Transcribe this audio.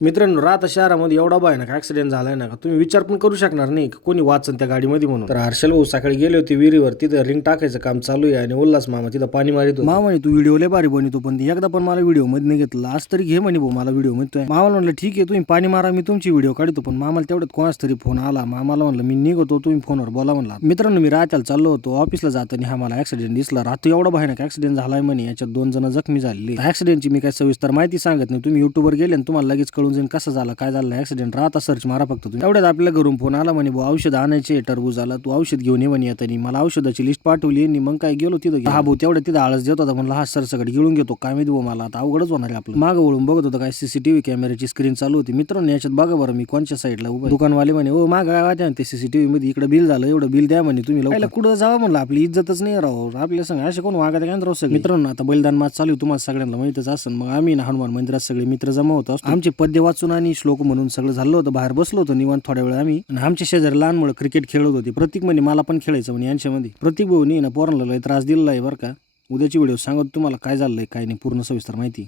मित्रांनो, राहता शहरामध्ये एवढा भयानक ऍक्सिडेंट झालाय ना का तुम्ही विचार पण करू शकणार नाही की कोणी वाचन त्या गाडीमध्ये म्हणून. तर हर्षल भाऊ सकाळी गेले होते विहिरीवर, तिथं रिंग टाकायचं काम चालू आहे आणि उल्हास मामा तिथं पाणी मारित होते. मामा म्हणे तू व्हिडिओ लय भारी बनवतो, पण एकदा पण मला व्हिडिओ मध्ये नाही घेतला, आज तरी घे म्हणे भाऊ मला व्हिडिओ मध्ये. मामाला म्हणलं ठीक आहे तुम्ही पाणी मारा, मी तुमची व्हिडिओ काढतो. पण मामाला तेवढ्यात कोणाच तरी फोन आला. मामाला म्हणलं मी निघतो, तुम्ही फोनवर बोला म्हणला. मित्रांनो, मी रात्याला चाललो होतो ऑफिसला जाताना हा मला ऍक्सिडेंट दिसला. रात्री एवढा भयानक ऍक्सिडेंट झालाय म्हणे, याच्यात 2 जण जखमी झाले. ऍक्सिडेंटची मी काय सविस्तर माहिती सांगत नाही, तुम्ही युट्यूबवर गेले आणि तुम्हाला लगेच कळून जाईल कसं झालं काय झालं ऍक्सिडेंट. आता सर्च मारा फक्त तुम्ही. एवढ्यात आपल्या घरून फोन आला म्हणे भाऊ औषध आणायचे, टरबूज आला, तू औषध घेऊन ये म्हणे. आता मला औषधाची लिस्ट पाठवली आणि मग काय गेलो तिथं. हा भाऊ तेवढ्या तिथं आळस देत होता, म्हणलं हा सर सगळं गिळून घेतो काय माहिती भाऊ, मला आता अवघडच होणार आहे आपलं. मागं वळून बघत होतं काय सीसीटीव्ही कॅमेऱ्याची स्क्रीन चालू होती. मित्रांनो याच्यात बघा बरं मी कोणच्या साईडला उभा. दुकानवाले म्हणे ओ मागं काय वाटतं ते सीसीटीव्ही मध्ये, इकडे बिल झालं एवढं बिल द्या म्हणे तुम्ही. लवकर कुठं जावं म्हणलं, आपली इज्जतच नाही राहू आपल्या संग असे कोण वागत काय राहू सगळे. मित्रांनो आता बलिदान मास चालू तुम्हाला सगळ्यांना माहितच असेल. मग आम्ही ना हनुमान मंदिरात सगळे मित्र जमा होतो. आमचे पद्य वाचून आणि श्लोक म्हणून सगळं झालं होतं. बाहेर बसलो होतो निवांत थोड्या वेळ आम्ही. आणि आमच्या शेजारी लहान मुलं क्रिकेट खेळत होते. प्रतीक म्हणे मला पण खेळायचं म्हणे यांच्यामध्ये. प्रतीक भाऊनी ना पोरांना लय त्रास दिलेला आहे बरं का. उद्याची व्हिडिओ सांगत तुम्हाला काय झालंय काय नाही पूर्ण सविस्तर माहिती.